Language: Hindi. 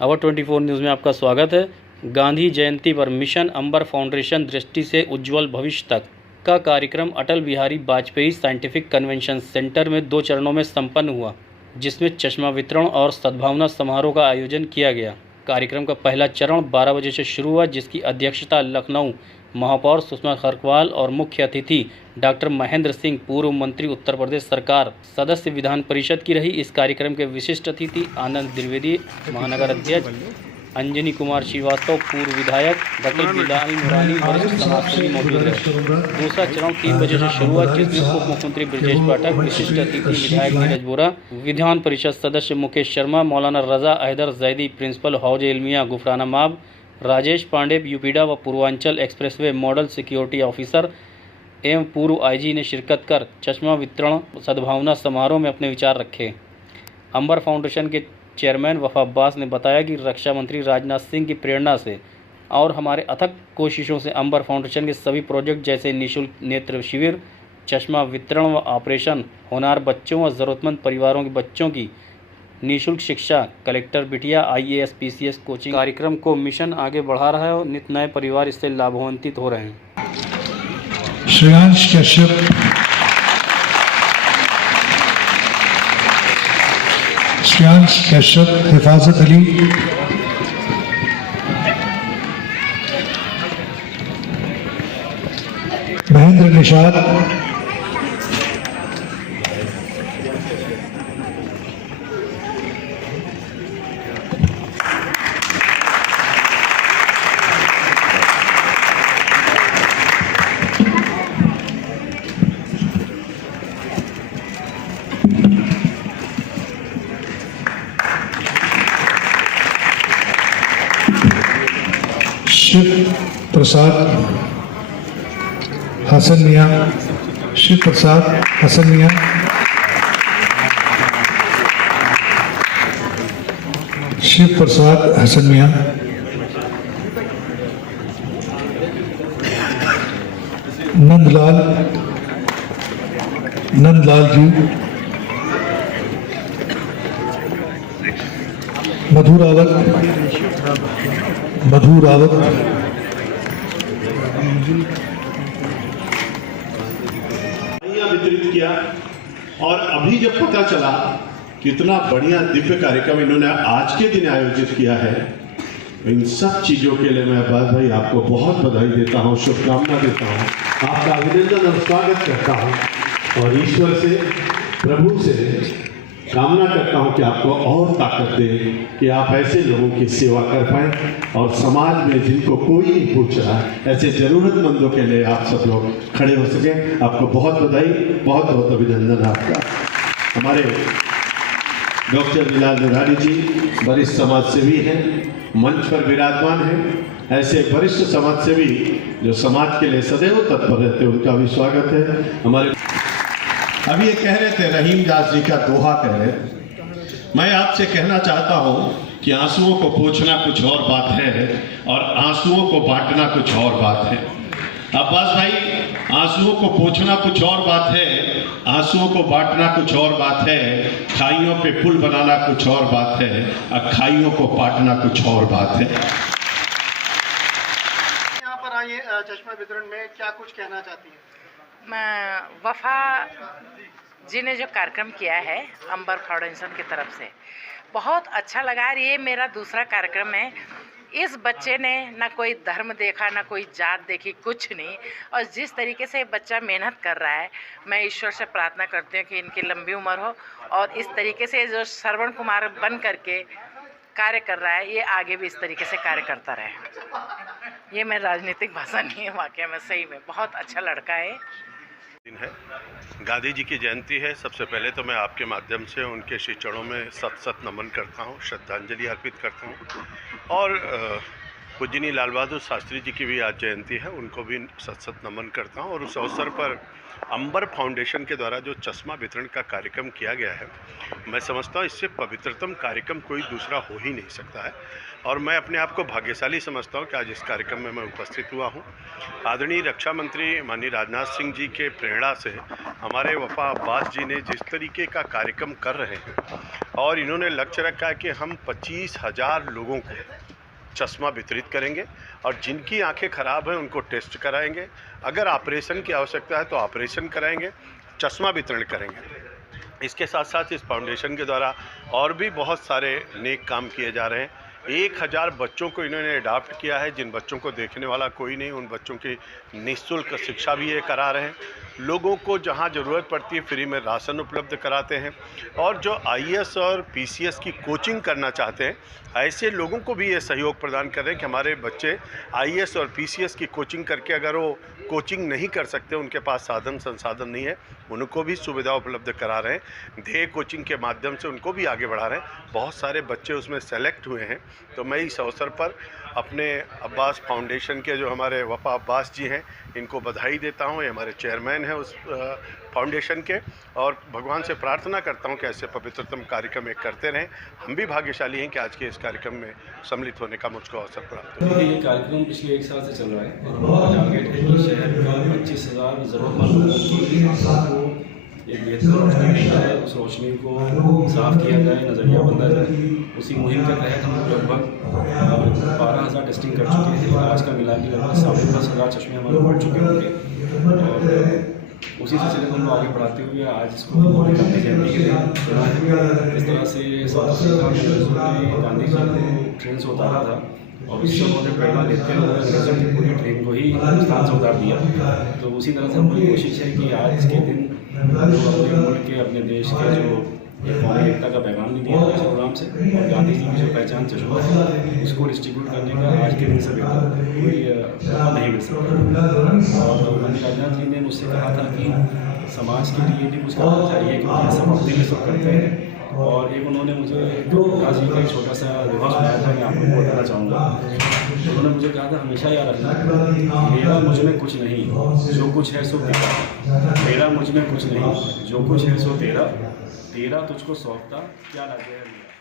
आवर 24 न्यूज़ में आपका स्वागत है। गांधी जयंती पर मिशन अंबर फाउंडेशन दृष्टि से उज्ज्वल भविष्य तक का कार्यक्रम Atal Bihari Vajpayee scientific convention centre में 2 चरणों में संपन्न हुआ, जिसमें चश्मा वितरण और सद्भावना समारोह का आयोजन किया गया। कार्यक्रम का पहला चरण 12 बजे से शुरू हुआ, जिसकी अध्यक्षता लखनऊ महापौर सुषमा खरकवाल और मुख्य अतिथि डॉक्टर महेंद्र सिंह, पूर्व मंत्री, उत्तर प्रदेश सरकार, सदस्य विधान परिषद की रही। इस कार्यक्रम के विशिष्ट अतिथि आनंद द्विवेदी, महानगर अध्यक्ष अंजनी कुमार श्रीवास्तव, पूर्व विधायक, डॉक्टर बिलाल मुरानी, वरिष्ठ समाजसेवी मौजूद रहे। दूसरा चरण 3 बजे से शुरू हुआ, जिसमें उप मुख्यमंत्री ब्रजेश पाठक, विशिष्ट अतिथि विधायक नीरज बोरा, विधान परिषद सदस्य मुकेश शर्मा, मौलाना रजा हैदर जैदी, प्रिंसिपल हौज इल्मिया गुफराना माब, राजेश पांडे, यूपीडा व Purvanchal expressway model security officer एवं पूर्व आईजी ने शिरकत कर चश्मा वितरण सद्भावना समारोह में अपने विचार रखे। अंबर फाउंडेशन के चेयरमैन वफा अब्बास ने बताया कि रक्षा मंत्री राजनाथ सिंह की प्रेरणा से और हमारे अथक कोशिशों से अंबर फाउंडेशन के सभी प्रोजेक्ट जैसे निःशुल्क नेत्र शिविर, चश्मा वितरण व ऑपरेशन, होनहार बच्चों व ज़रूरतमंद परिवारों के बच्चों की निःशुल्क शिक्षा, कलेक्टर बिटिया IAS PCS कोचिंग कार्यक्रम को मिशन आगे बढ़ा रहा है और नित नए परिवार इससे लाभान्वित हो रहे हैं। श्रेयांश कश्यप, हिफाजत अली, महेंद्र निषाद, शिव प्रसाद हसन मियाँ, शिव प्रसाद हसन मियाँ, शिव प्रसाद हसन मियाँ, नंदलाल जी, मधु रावत, वितरित किया। और अभी जब पता चला कितना बढ़िया दिव्य कार्यक्रम इन्होंने आज के दिन आयोजित किया है, इन सब चीजों के लिए मैं अब्बास भाई आपको बहुत बधाई देता हूँ, शुभकामना देता हूँ, आपका अभिनंदन और स्वागत करता हूँ और ईश्वर से, प्रभु से कामना करता हूं कि आपको और ताकत दे कि आप ऐसे लोगों की सेवा कर पाएं और समाज में जिनको कोई नहीं पूछ रहा, ऐसे जरूरतमंदों के लिए आप सब लोग खड़े हो सकें। आपको बहुत बधाई, बहुत बहुत अभिनंदन आपका। हमारे डॉक्टर बिलाल मुरानी जी वरिष्ठ समाजसेवी हैं, मंच पर विराजमान हैं। ऐसे वरिष्ठ समाजसेवी जो समाज के लिए सदैव तत्पर रहते हैं, उनका भी स्वागत है। हमारे अभी ये कह रहे थे, रहीम दास जी का दोहा कह रहे थे, मैं आपसे कहना चाहता हूं कि आंसुओं को पोंछना कुछ और बात है और आंसुओं को बांटना कुछ और बात है। अब्बास भाई, आंसुओं को पोंछना कुछ और बात है, आंसुओं को बांटना कुछ और बात है, खाइयों पे पुल बनाना कुछ और बात है, और खाइयों को बांटना कुछ और बात है। यहाँ पर आइए, चश्मा वितरण में क्या कुछ कहना चाहती है? वफा जी ने जो कार्यक्रम किया है अंबर फाउंडेशन की तरफ से, बहुत अच्छा लगा। ये मेरा दूसरा कार्यक्रम है। इस बच्चे ने ना कोई धर्म देखा, ना कोई जात देखी, कुछ नहीं, और जिस तरीके से बच्चा मेहनत कर रहा है, मैं ईश्वर से प्रार्थना करती हूँ कि इनकी लंबी उम्र हो और इस तरीके से जो श्रवण कुमार बन करके कार्य कर रहा है, ये आगे भी इस तरीके से कार्य करता रहे। ये मैं राजनीतिक भाषा नहीं है, वाकई में सही में बहुत अच्छा लड़का है। दिन है, गांधी जी की जयंती है। सबसे पहले तो मैं आपके माध्यम से उनके श्री चरणों में सत नमन करता हूँ, श्रद्धांजलि अर्पित करता हूँ। और पूजनीय लाल बहादुर शास्त्री जी की भी आज जयंती है, उनको भी सत नमन करता हूँ। और उस अवसर पर अंबर फाउंडेशन के द्वारा जो चश्मा वितरण का कार्यक्रम किया गया है, मैं समझता हूँ इससे पवित्रतम कार्यक्रम कोई दूसरा हो ही नहीं सकता है। और मैं अपने आप को भाग्यशाली समझता हूँ कि आज इस कार्यक्रम में मैं उपस्थित हुआ हूँ। आदरणीय रक्षा मंत्री माननीय राजनाथ सिंह जी के प्रेरणा से हमारे वफा अब्बास जी ने जिस तरीके का कार्यक्रम कर रहे हैं, और इन्होंने लक्ष्य रखा है कि हम 25,000 लोगों को चश्मा वितरित करेंगे और जिनकी आंखें ख़राब हैं उनको टेस्ट कराएंगे, अगर ऑपरेशन की आवश्यकता है तो ऑपरेशन कराएंगे, चश्मा वितरण करेंगे। इसके साथ साथ इस फाउंडेशन के द्वारा और भी बहुत सारे नेक काम किए जा रहे हैं। 1,000 बच्चों को इन्होंने अडॉप्ट किया है, जिन बच्चों को देखने वाला कोई नहीं, उन बच्चों की निःशुल्क शिक्षा भी ये करा रहे हैं। लोगों को जहां ज़रूरत पड़ती है फ्री में राशन उपलब्ध कराते हैं और जो आईएएस और पीसीएस की कोचिंग करना चाहते हैं ऐसे लोगों को भी ये सहयोग प्रदान कर रहे हैं कि हमारे बच्चे आईएएस और पीसीएस की कोचिंग करके अगर वो कोचिंग नहीं कर सकते, उनके पास साधन संसाधन नहीं है, उनको भी सुविधा उपलब्ध करा रहे हैं। ध्येय कोचिंग के माध्यम से उनको भी आगे बढ़ा रहे हैं। बहुत सारे बच्चे उसमें सेलेक्ट हुए हैं। तो मैं इस अवसर पर अपने अब्बास फाउंडेशन के जो हमारे वफा अब्बास जी हैं, इनको बधाई देता हूं। ये हमारे चेयरमैन हैं उस फाउंडेशन के, और भगवान से प्रार्थना करता हूं कि ऐसे पवित्रतम कार्यक्रम एक करते रहें। हम भी भाग्यशाली हैं कि आज के इस कार्यक्रम में सम्मिलित होने का मुझको अवसर प्राप्त हुआ। ये कार्यक्रम पिछले 1 साल से चल रहा है और हमारा टारगेट है कि शहर में 25,000 ज़रूरतमंद लोगों की एक बेहतर रोशनी दी जाए, उस रोशनी को साफ़ किया जाए, नज़रिया बदला जाए। उसी मुहिम के तहत हम लगभग 12,000 टेस्टिंग कर चुके हैं। आज का मिला के लगभग 10,500 चश्मे हमारे बढ़ चुके होंगे और उसी सिलसिले को हम आगे बढ़ाते हुए आज इसको गांधी जयंती के दिन चुना है। इस तरह से साउथ अफ्रीका में गांधी जी को ट्रेन से उतारा था और उससे उन्होंने प्रेरणा लेते हुए अंग्रेजों की पूरी ट्रेन को ही हिंदुस्तान से उतार दिया। तो उसी तरह से हमारी कोशिश है कि आज के दिन जो अपने मुल्क के, अपने देश के जो कौमी एकता का पैगाम भी दिया इस प्रोग्राम से, और गांधी जी की जो पहचान चश्मा है उसको डिस्ट्रीब्यूट करने का आज के दिन से बेहतर कोई मौका नहीं मिल सकता। और गांधी राजनाथ जी ने मुझसे कहा था कि समाज के लिए भी कुछ करना चाहिए, क्योंकि ये सब अपने में सब करते हैं। और एक उन्होंने मुझे आज जी का एक छोटा सा विवाह सुनाया था, मैं आप लोगों को बताना चाहूँगा। उन्होंने मुझे कहा था हमेशा याद रखना, मेरा मुझ में कुछ नहीं, जो कुछ है सो तेरा। मेरा मुझ में कुछ नहीं, जो कुछ है सो तेरा, तेरा तुझको सौंपता, क्या लगे है मेरा।